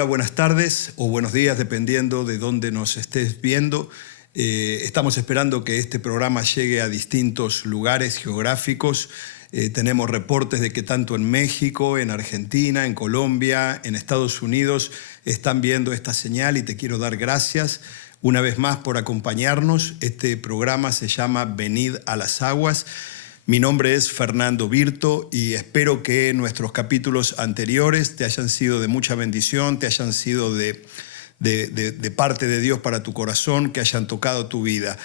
Hola, buenas tardes o buenos días, dependiendo de dónde nos estés viendo. Estamos esperando que este programa llegue a distintos lugares geográficos. Tenemos reportes de que tanto en México, en Argentina, en Colombia, en Estados Unidos están viendo esta señal y te quiero dar gracias una vez más por acompañarnos. Este programa se llama Venid a las Aguas. Mi nombre es Fernando Virto y espero que nuestros capítulos anteriores te hayan sido de mucha bendición, te hayan sido de parte de Dios para tu corazón, que hayan tocado tu vida.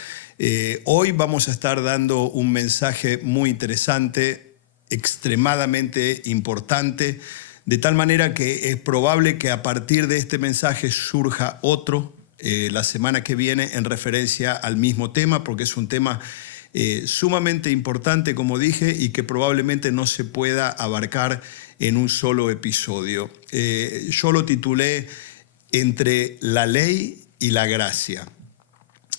Hoy vamos a estar dando un mensaje muy interesante, extremadamente importante, de tal manera que es probable que a partir de este mensaje surja otro la semana que viene en referencia al mismo tema, porque es un tema sumamente importante, como dije, y que probablemente no se pueda abarcar en un solo episodio. Yo lo titulé Entre la ley y la gracia.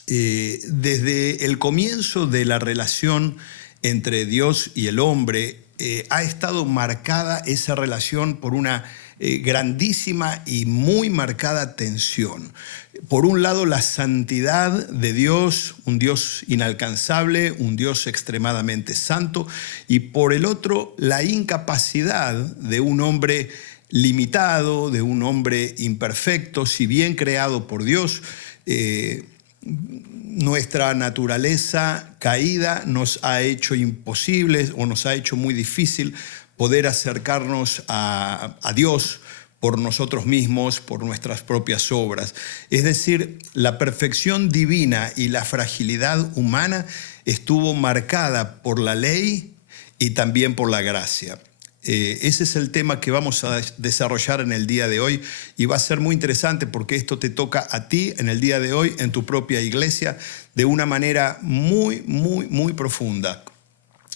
Desde el comienzo de la relación entre Dios y el hombre, ha estado marcada esa relación por una grandísima y muy marcada tensión. Por un lado, la santidad de Dios, un Dios inalcanzable, un Dios extremadamente santo, y por el otro, la incapacidad de un hombre limitado, de un hombre imperfecto, si bien creado por Dios. Nuestra naturaleza caída nos ha hecho imposibles o nos ha hecho muy difícil poder acercarnos a Dios por nosotros mismos, por nuestras propias obras. Es decir, la perfección divina y la fragilidad humana estuvo marcada por la ley y también por la gracia. Ese es el tema que vamos a desarrollar en el día de hoy y va a ser muy interesante porque esto te toca a ti en el día de hoy, en tu propia iglesia, de una manera muy, muy, muy profunda.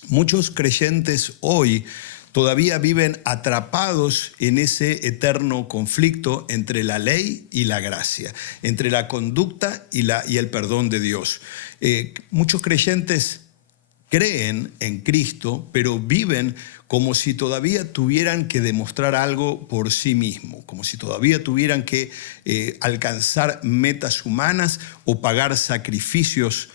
Muchos creyentes hoy todavía viven atrapados en ese eterno conflicto entre la ley y la gracia, entre la conducta y el perdón de Dios. Muchos creyentes creen en Cristo, pero viven como si todavía tuvieran que demostrar algo por sí mismos, como si todavía tuvieran que alcanzar metas humanas o pagar sacrificios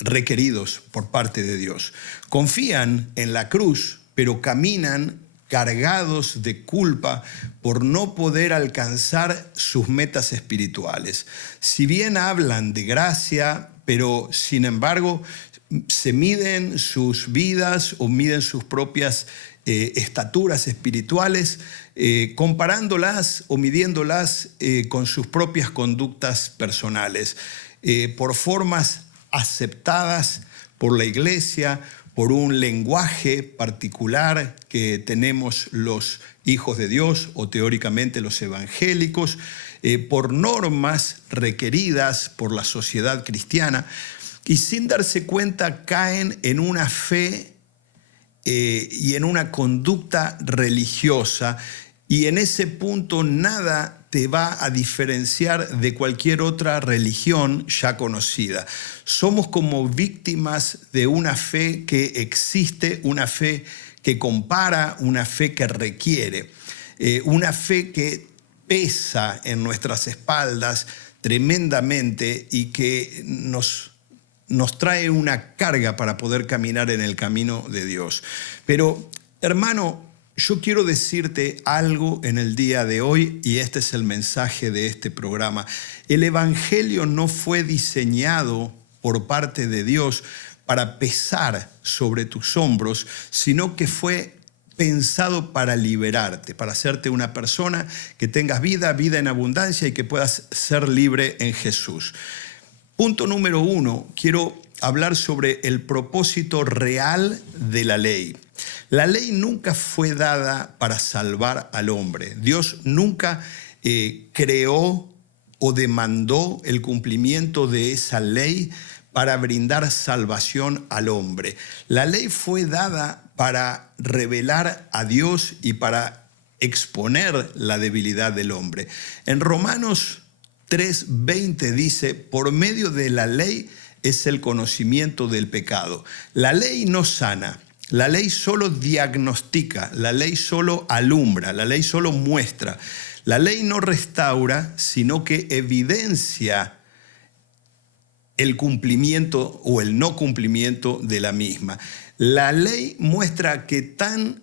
requeridos por parte de Dios. Confían en la cruz, pero caminan cargados de culpa por no poder alcanzar sus metas espirituales. Si bien hablan de gracia, pero sin embargo se miden sus vidas o miden sus propias estaturas espirituales, comparándolas o midiéndolas con sus propias conductas personales, por formas aceptadas por la iglesia, por un lenguaje particular que tenemos los hijos de Dios o teóricamente los evangélicos, por normas requeridas por la sociedad cristiana, y sin darse cuenta caen en una fe y en una conducta religiosa, y en ese punto nada te va a diferenciar de cualquier otra religión ya conocida. Somos como víctimas de una fe que existe, una fe que compara, una fe que requiere, una fe que pesa en nuestras espaldas tremendamente y que nos trae una carga para poder caminar en el camino de Dios. Pero, hermano, yo quiero decirte algo en el día de hoy y este es el mensaje de este programa. El Evangelio no fue diseñado por parte de Dios para pesar sobre tus hombros, sino que fue pensado para liberarte, para hacerte una persona que tengas vida en abundancia y que puedas ser libre en Jesús. Punto número 1, quiero hablar sobre el propósito real de la ley. La ley nunca fue dada para salvar al hombre. Dios nunca creó o demandó el cumplimiento de esa ley para brindar salvación al hombre. La ley fue dada para revelar a Dios y para exponer la debilidad del hombre. En Romanos 3:20 dice, por medio de la ley es el conocimiento del pecado. La ley no sana, la ley solo diagnostica, la ley solo alumbra, la ley solo muestra. La ley no restaura, sino que evidencia el cumplimiento o el no cumplimiento de la misma. La ley muestra qué tan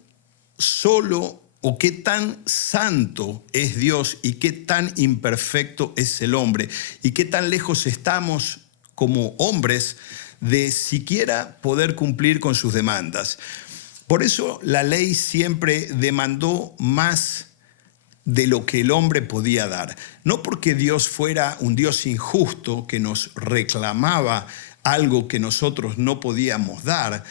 solo o qué tan santo es Dios y qué tan imperfecto es el hombre y qué tan lejos estamos como hombres de siquiera poder cumplir con sus demandas. Por eso la ley siempre demandó más de lo que el hombre podía dar. No porque Dios fuera un Dios injusto que nos reclamaba algo que nosotros no podíamos dar,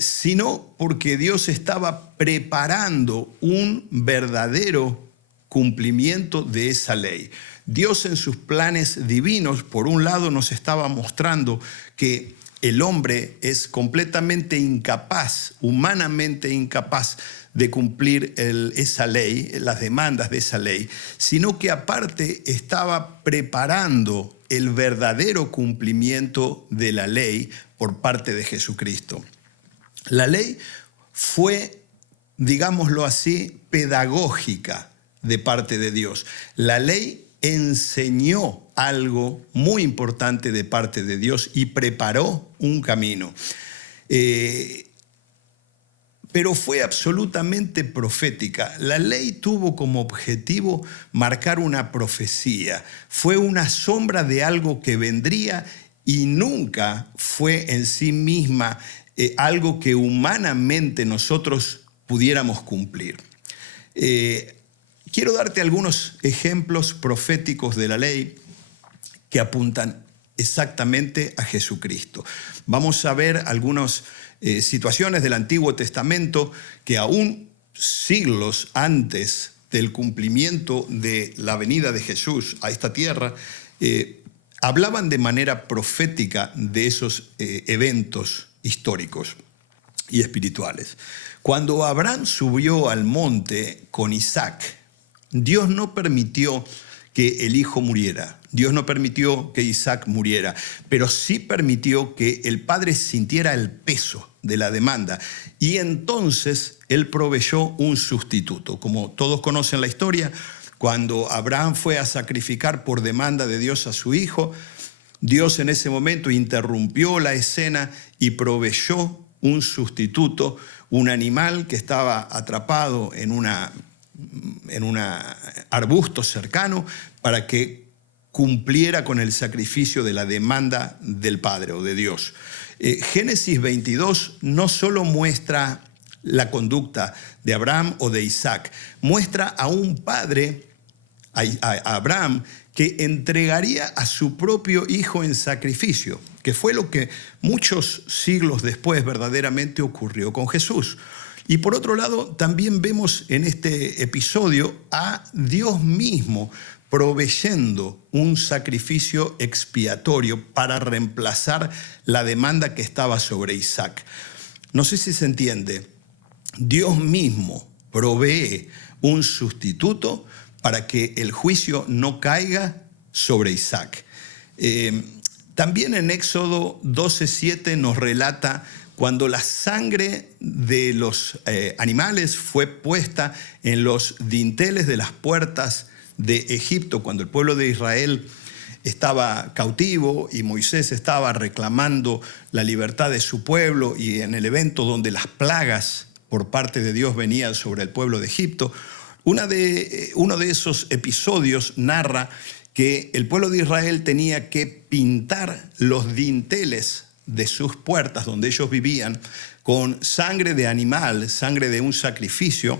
sino porque Dios estaba preparando un verdadero cumplimiento de esa ley. Dios en sus planes divinos, por un lado, nos estaba mostrando que el hombre es completamente incapaz, humanamente incapaz de cumplir esa ley, las demandas de esa ley, sino que aparte estaba preparando el verdadero cumplimiento de la ley por parte de Jesucristo. La ley fue, digámoslo así, pedagógica de parte de Dios. La ley enseñó algo muy importante de parte de Dios y preparó un camino. Pero fue absolutamente profética. La ley tuvo como objetivo marcar una profecía. Fue una sombra de algo que vendría y nunca fue en sí misma algo que humanamente nosotros pudiéramos cumplir. Quiero darte algunos ejemplos proféticos de la ley que apuntan exactamente a Jesucristo. Vamos a ver algunas situaciones del Antiguo Testamento que aún siglos antes del cumplimiento de la venida de Jesús a esta tierra, hablaban de manera profética de esos eventos históricos y espirituales. Cuando Abraham subió al monte con Isaac, Dios no permitió que el hijo muriera. Dios no permitió que Isaac muriera, pero sí permitió que el padre sintiera el peso de la demanda. Y entonces él proveyó un sustituto. Como todos conocen la historia, cuando Abraham fue a sacrificar por demanda de Dios a su hijo, Dios en ese momento interrumpió la escena y proveyó un sustituto, un animal que estaba atrapado en un arbusto cercano para que cumpliera con el sacrificio de la demanda del Padre o de Dios. Génesis 22 no solo muestra la conducta de Abraham o de Isaac, muestra a un padre, a Abraham, que entregaría a su propio hijo en sacrificio, que fue lo que muchos siglos después verdaderamente ocurrió con Jesús. Y por otro lado, también vemos en este episodio a Dios mismo proveyendo un sacrificio expiatorio para reemplazar la demanda que estaba sobre Isaac. No sé si se entiende. Dios mismo provee un sustituto para que el juicio no caiga sobre Isaac. También en Éxodo 12:7 nos relata cuando la sangre de los animales fue puesta en los dinteles de las puertas de Egipto, cuando el pueblo de Israel estaba cautivo y Moisés estaba reclamando la libertad de su pueblo, y en el evento donde las plagas por parte de Dios venían sobre el pueblo de Egipto, uno de esos episodios narra que el pueblo de Israel tenía que pintar los dinteles de sus puertas donde ellos vivían con sangre de animal, sangre de un sacrificio,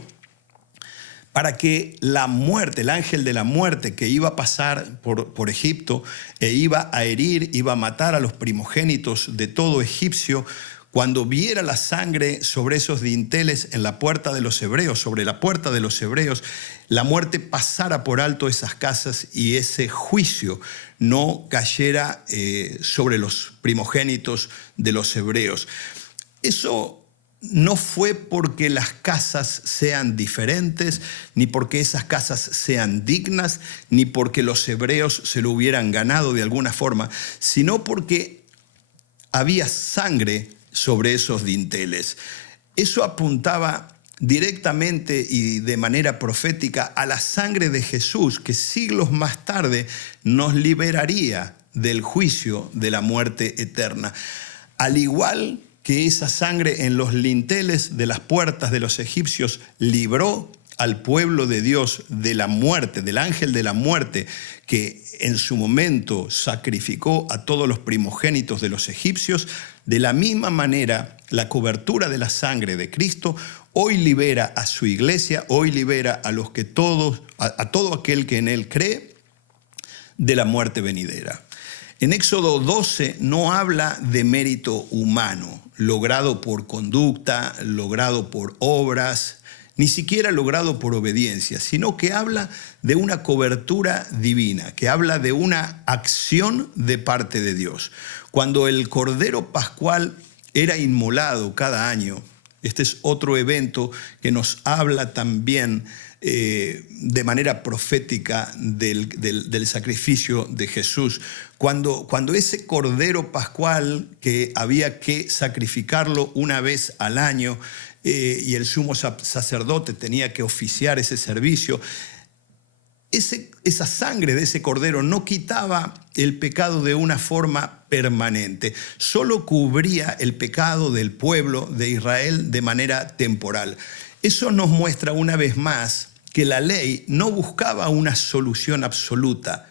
para que la muerte, el ángel de la muerte que iba a pasar por Egipto e iba a herir, iba a matar a los primogénitos de todo egipcio, cuando viera la sangre sobre esos dinteles en la puerta de los hebreos, sobre la puerta de los hebreos, la muerte pasara por alto esas casas y ese juicio no cayera sobre los primogénitos de los hebreos. Eso no fue porque las casas sean diferentes, ni porque esas casas sean dignas, ni porque los hebreos se lo hubieran ganado de alguna forma, sino porque había sangre sobre esos dinteles. Eso apuntaba directamente y de manera profética a la sangre de Jesús, que siglos más tarde nos liberaría del juicio de la muerte eterna. Al igual que esa sangre en los linteles de las puertas de los egipcios libró al pueblo de Dios de la muerte, del ángel de la muerte, que en su momento sacrificó a todos los primogénitos de los egipcios, de la misma manera la cobertura de la sangre de Cristo hoy libera a su iglesia, hoy libera a los que a todo aquel que en él cree de la muerte venidera. En Éxodo 12 no habla de mérito humano, logrado por conducta, logrado por obras, ni siquiera logrado por obediencia, sino que habla de una cobertura divina, que habla de una acción de parte de Dios. Cuando el Cordero Pascual era inmolado cada año, este es otro evento que nos habla también de manera profética del sacrificio de Jesús. Cuando ese Cordero Pascual, que había que sacrificarlo una vez al año, y el sumo sacerdote tenía que oficiar ese servicio, esa sangre de ese cordero no quitaba el pecado de una forma permanente, solo cubría el pecado del pueblo de Israel de manera temporal. Eso nos muestra una vez más que la ley no buscaba una solución absoluta,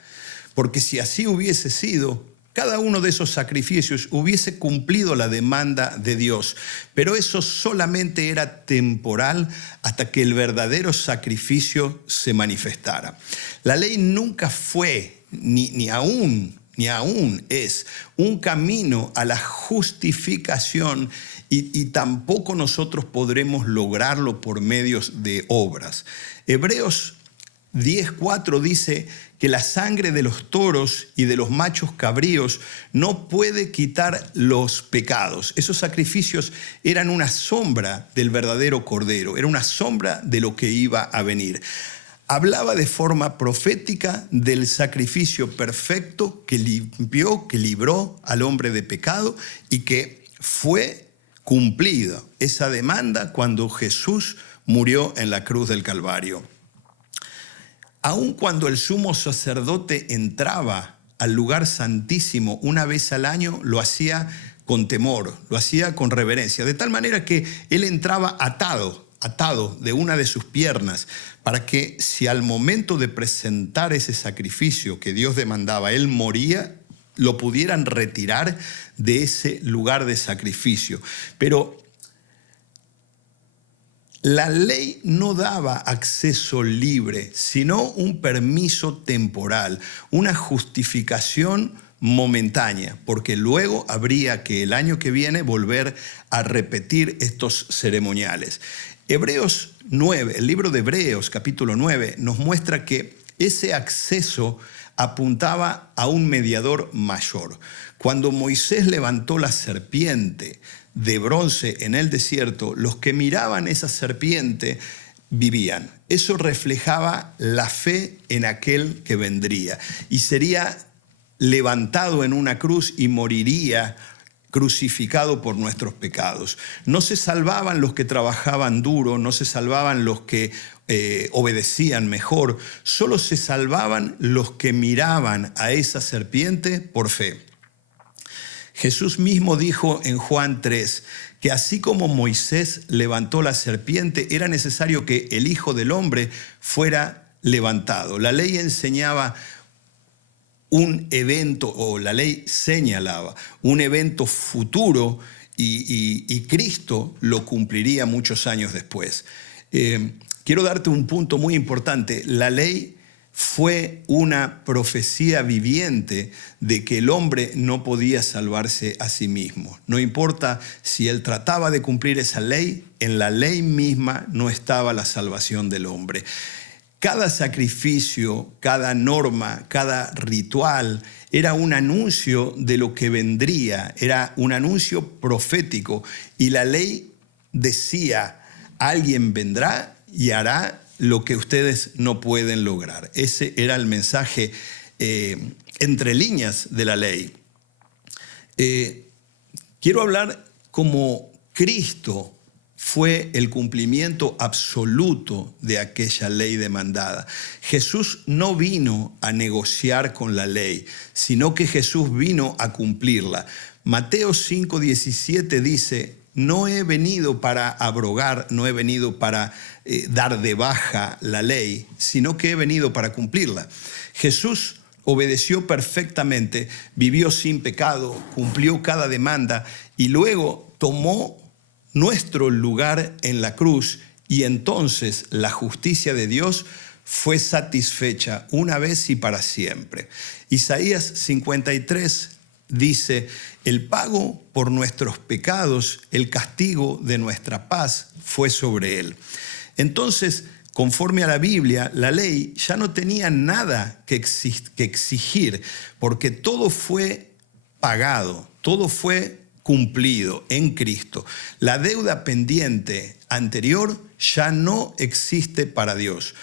porque si así hubiese sido, cada uno de esos sacrificios hubiese cumplido la demanda de Dios, pero eso solamente era temporal hasta que el verdadero sacrificio se manifestara. La ley nunca fue, ni aún es, un camino a la justificación y tampoco nosotros podremos lograrlo por medios de obras. Hebreos 10:4 dice que la sangre de los toros y de los machos cabríos no puede quitar los pecados. Esos sacrificios eran una sombra del verdadero Cordero, era una sombra de lo que iba a venir. Hablaba de forma profética del sacrificio perfecto que limpió, que libró al hombre de pecado y que fue cumplida esa demanda cuando Jesús murió en la cruz del Calvario. Aun cuando el sumo sacerdote entraba al lugar santísimo una vez al año, lo hacía con temor, lo hacía con reverencia, de tal manera que él entraba atado de una de sus piernas, para que si al momento de presentar ese sacrificio que Dios demandaba, él moría, lo pudieran retirar de ese lugar de sacrificio. Pero la ley no daba acceso libre, sino un permiso temporal, una justificación momentánea, porque luego habría que el año que viene volver a repetir estos ceremoniales. Hebreos 9, el libro de Hebreos, capítulo 9, nos muestra que ese acceso apuntaba a un mediador mayor. Cuando Moisés levantó la serpiente de bronce en el desierto, los que miraban esa serpiente vivían. Eso reflejaba la fe en aquel que vendría y sería levantado en una cruz y moriría crucificado por nuestros pecados. No se salvaban los que trabajaban duro, no se salvaban los que obedecían mejor, solo se salvaban los que miraban a esa serpiente por fe. Jesús mismo dijo en Juan 3 que así como Moisés levantó la serpiente, era necesario que el Hijo del Hombre fuera levantado. La ley enseñaba un evento, o la ley señalaba un evento futuro y Cristo lo cumpliría muchos años después. Quiero darte un punto muy importante. La ley fue una profecía viviente de que el hombre no podía salvarse a sí mismo. No importa si él trataba de cumplir esa ley, en la ley misma no estaba la salvación del hombre. Cada sacrificio, cada norma, cada ritual era un anuncio de lo que vendría, era un anuncio profético y la ley decía, alguien vendrá y hará lo que ustedes no pueden lograr. Ese era el mensaje entre líneas de la ley. Quiero hablar como Cristo fue el cumplimiento absoluto de aquella ley demandada. Jesús no vino a negociar con la ley, sino que Jesús vino a cumplirla. Mateo 5:17 dice: no he venido para abrogar, no he venido para dar de baja la ley, sino que he venido para cumplirla. Jesús obedeció perfectamente, vivió sin pecado, cumplió cada demanda y luego tomó nuestro lugar en la cruz, y entonces la justicia de Dios fue satisfecha una vez y para siempre. Isaías 53 dice: el pago por nuestros pecados, el castigo de nuestra paz fue sobre él. Entonces, conforme a la Biblia, la ley ya no tenía nada que exigir, porque todo fue pagado, todo fue cumplido en Cristo. La deuda pendiente anterior ya no existe para Dios.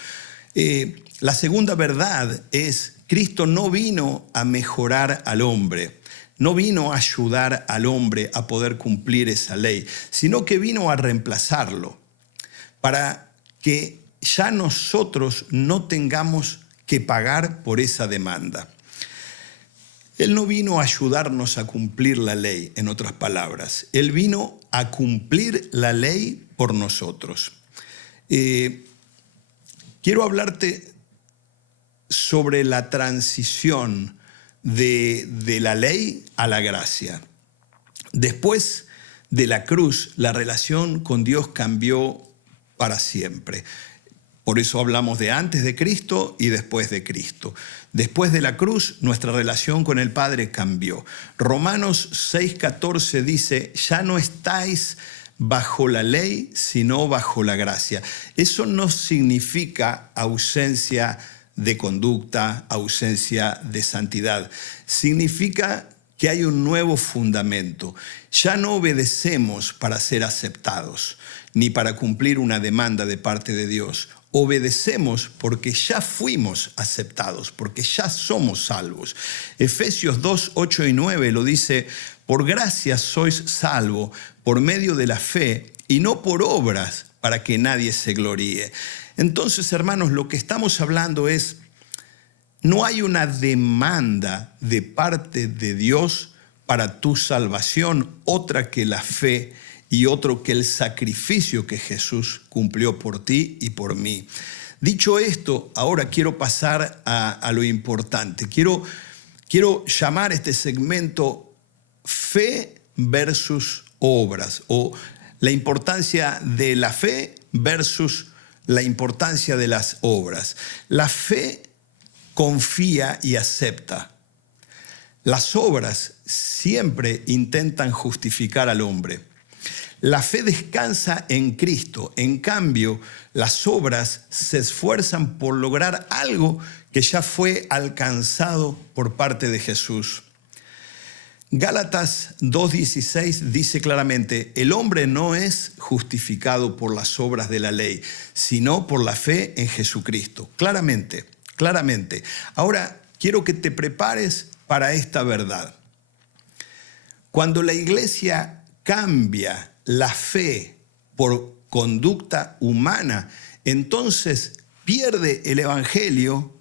La segunda verdad es: Cristo no vino a mejorar al hombre, no vino a ayudar al hombre a poder cumplir esa ley, sino que vino a reemplazarlo para que ya nosotros no tengamos que pagar por esa demanda. Él no vino a ayudarnos a cumplir la ley, en otras palabras. Él vino a cumplir la ley por nosotros. Quiero hablarte sobre la transición de la ley a la gracia. Después de la cruz, la relación con Dios cambió para siempre. Por eso hablamos de antes de Cristo y después de Cristo. Después de la cruz, nuestra relación con el Padre cambió. Romanos 6:14 dice: ya no estáis bajo la ley, sino bajo la gracia. Eso no significa ausencia de conducta, ausencia de santidad. Significa que hay un nuevo fundamento. Ya no obedecemos para ser aceptados, ni para cumplir una demanda de parte de Dios. Obedecemos porque ya fuimos aceptados, porque ya somos salvos. Efesios 2, 8 y 9 lo dice: por gracia sois salvos por medio de la fe, y no por obras, para que nadie se gloríe. Entonces, hermanos, lo que estamos hablando es: no hay una demanda de parte de Dios para tu salvación, otra que la fe y otro que el sacrificio que Jesús cumplió por ti y por mí. Dicho esto, ahora quiero pasar a lo importante. Quiero llamar este segmento fe versus obras, o la importancia de la fe versus la importancia de las obras. La fe confía y acepta. Las obras siempre intentan justificar al hombre. La fe descansa en Cristo. En cambio, las obras se esfuerzan por lograr algo que ya fue alcanzado por parte de Jesús. Gálatas 2:16 dice claramente: el hombre no es justificado por las obras de la ley, sino por la fe en Jesucristo. Claramente, claramente. Ahora, quiero que te prepares para esta verdad. Cuando la iglesia cambia la fe por conducta humana, entonces pierde el evangelio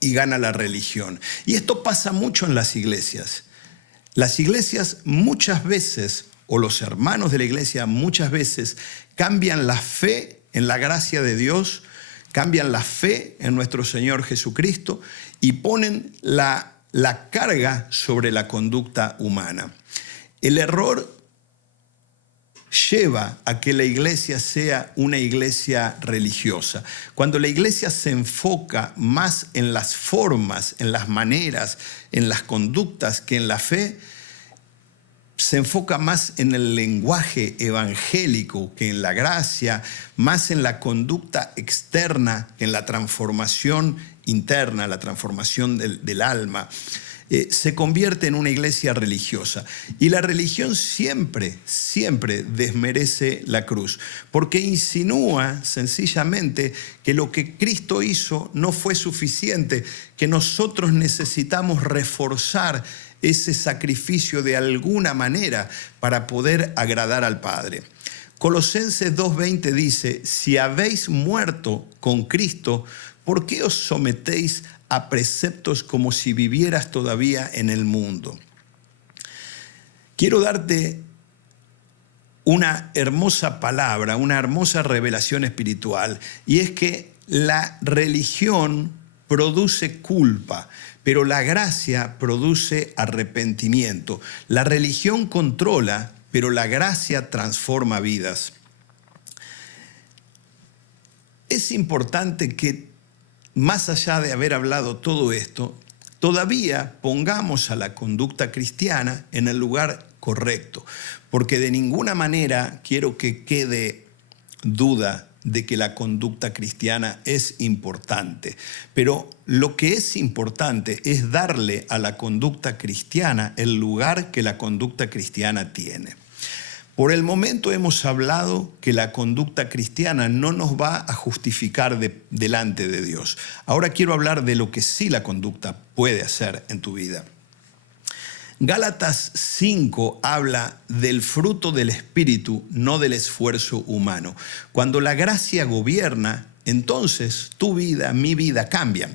y gana la religión. Y esto pasa mucho en las iglesias. Las iglesias muchas veces, o los hermanos de la iglesia muchas veces, cambian la fe en la gracia de Dios, cambian la fe en nuestro Señor Jesucristo y ponen la carga sobre la conducta humana. El error lleva a que la iglesia sea una iglesia religiosa. Cuando la iglesia se enfoca más en las formas, en las maneras, en las conductas que en la fe, se enfoca más en el lenguaje evangélico que en la gracia, más en la conducta externa que en la transformación interna, la transformación del alma. Se convierte en una iglesia religiosa. Y la religión siempre, siempre desmerece la cruz, porque insinúa sencillamente que lo que Cristo hizo no fue suficiente, que nosotros necesitamos reforzar ese sacrificio de alguna manera para poder agradar al Padre. Colosenses 2:20 dice, si habéis muerto con Cristo, ¿por qué os sometéis a preceptos como si vivieras todavía en el mundo? Quiero darte una hermosa palabra, una hermosa revelación espiritual, y es que la religión produce culpa, pero la gracia produce arrepentimiento. La religión controla, pero la gracia transforma vidas. Es importante que, más allá de haber hablado todo esto, todavía pongamos a la conducta cristiana en el lugar correcto, porque de ninguna manera quiero que quede duda de que la conducta cristiana es importante, pero lo que es importante es darle a la conducta cristiana el lugar que la conducta cristiana tiene. Por el momento hemos hablado que la conducta cristiana no nos va a justificar delante de Dios. Ahora quiero hablar de lo que sí la conducta puede hacer en tu vida. Gálatas 5 habla del fruto del Espíritu, no del esfuerzo humano. Cuando la gracia gobierna, entonces tu vida, mi vida cambian.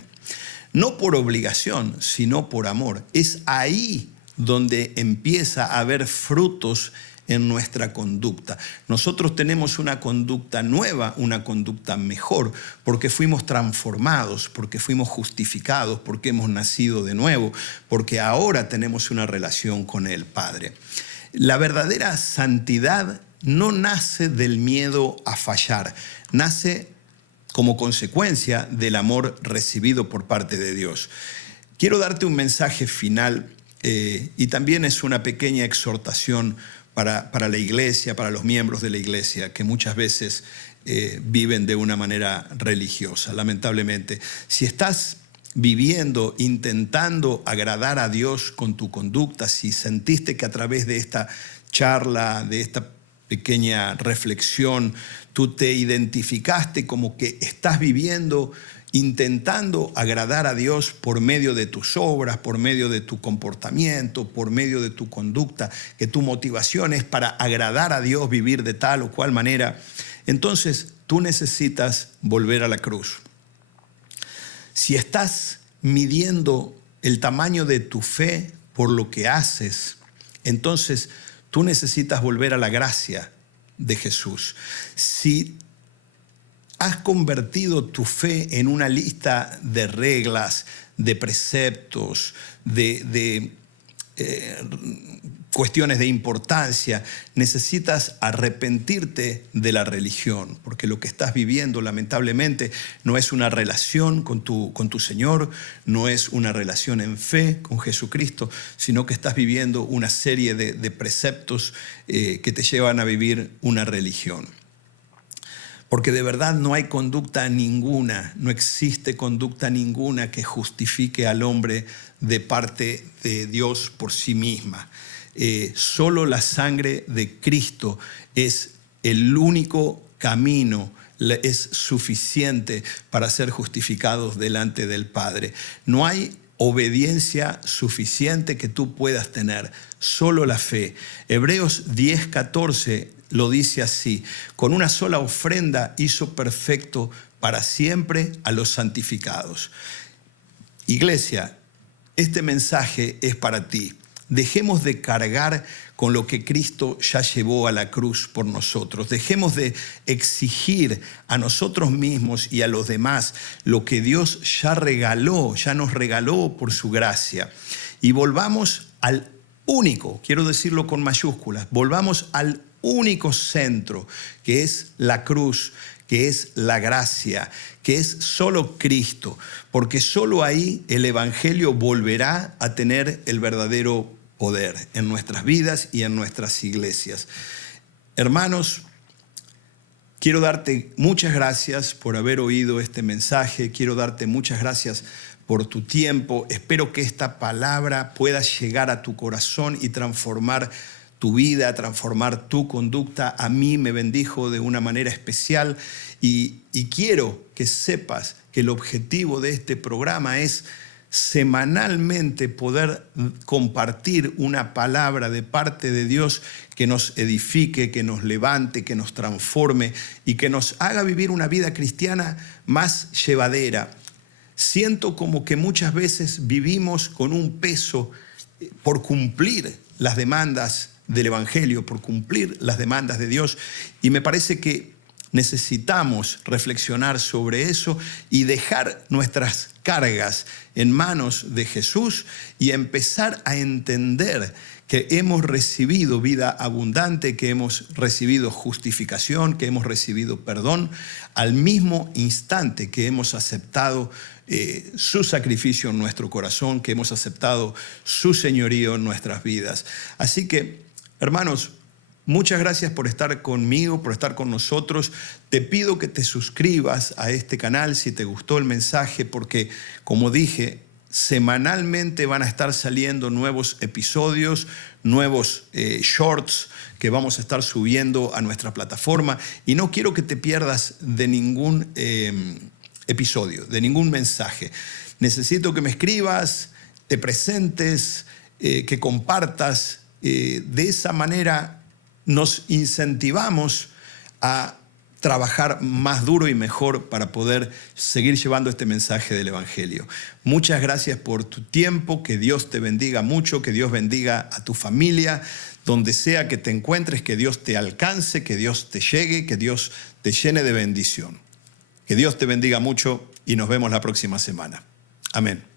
No por obligación, sino por amor. Es ahí donde empieza a haber frutos en nuestra conducta. Nosotros tenemos una conducta nueva, una conducta mejor, porque fuimos transformados, porque fuimos justificados, porque hemos nacido de nuevo, porque ahora tenemos una relación con el Padre. La verdadera santidad no nace del miedo a fallar, nace como consecuencia del amor recibido por parte de Dios. Quiero darte un mensaje final y también es una pequeña exhortación para la iglesia, para los miembros de la iglesia, que muchas veces viven de una manera religiosa, lamentablemente. Si estás viviendo, intentando agradar a Dios con tu conducta, si sentiste que a través de esta charla, de esta pequeña reflexión, tú te identificaste como que estás viviendo intentando agradar a Dios por medio de tus obras, por medio de tu comportamiento, por medio de tu conducta, que tu motivación es para agradar a Dios, vivir de tal o cual manera, entonces tú necesitas volver a la cruz. Si estás midiendo el tamaño de tu fe por lo que haces, entonces tú necesitas volver a la gracia de Jesús. Si has convertido tu fe en una lista de reglas, de preceptos, de cuestiones de importancia, necesitas arrepentirte de la religión, porque lo que estás viviendo lamentablemente no es una relación con tu Señor, no es una relación en fe con Jesucristo, sino que estás viviendo una serie de preceptos que te llevan a vivir una religión. Porque de verdad no hay conducta ninguna, no existe conducta ninguna que justifique al hombre de parte de Dios por sí misma. Solo la sangre de Cristo es el único camino, es suficiente para ser justificados delante del Padre. No hay obediencia suficiente que tú puedas tener, solo la fe. Hebreos 10:14 lo dice así: con una sola ofrenda hizo perfecto para siempre a los santificados. Iglesia, este mensaje es para ti. Dejemos de cargar con lo que Cristo ya llevó a la cruz por nosotros. Dejemos de exigir a nosotros mismos y a los demás lo que Dios ya regaló, ya nos regaló por su gracia. Y volvamos al único, quiero decirlo con mayúsculas, volvamos al único centro, que es la cruz, que es la gracia, que es solo Cristo, porque solo ahí el Evangelio volverá a tener el verdadero poder en nuestras vidas y en nuestras iglesias. Hermanos, quiero darte muchas gracias por haber oído este mensaje, quiero darte muchas gracias por tu tiempo. Espero que esta palabra pueda llegar a tu corazón y transformar tu vida, transformar tu conducta. A mí me bendijo de una manera especial y quiero que sepas que el objetivo de este programa es semanalmente poder compartir una palabra de parte de Dios que nos edifique, que nos levante, que nos transforme y que nos haga vivir una vida cristiana más llevadera. Siento como que muchas veces vivimos con un peso por cumplir las demandas del Evangelio, por cumplir las demandas de Dios, y me parece que necesitamos reflexionar sobre eso y dejar nuestras cargas en manos de Jesús y empezar a entender que hemos recibido vida abundante, que hemos recibido justificación, que hemos recibido perdón al mismo instante que hemos aceptado su sacrificio en nuestro corazón, que hemos aceptado su señorío en nuestras vidas. Así que, hermanos, muchas gracias por estar conmigo, por estar con nosotros. Te pido que te suscribas a este canal si te gustó el mensaje, porque, como dije, semanalmente van a estar saliendo nuevos episodios, nuevos shorts que vamos a estar subiendo a nuestra plataforma. Y no quiero que te pierdas de ningún episodio, de ningún mensaje. Necesito que me escribas, te presentes, que compartas. De esa manera nos incentivamos a trabajar más duro y mejor para poder seguir llevando este mensaje del Evangelio. Muchas gracias por tu tiempo, que Dios te bendiga mucho, que Dios bendiga a tu familia, donde sea que te encuentres, que Dios te alcance, que Dios te llegue, que Dios te llene de bendición. Que Dios te bendiga mucho y nos vemos la próxima semana. Amén.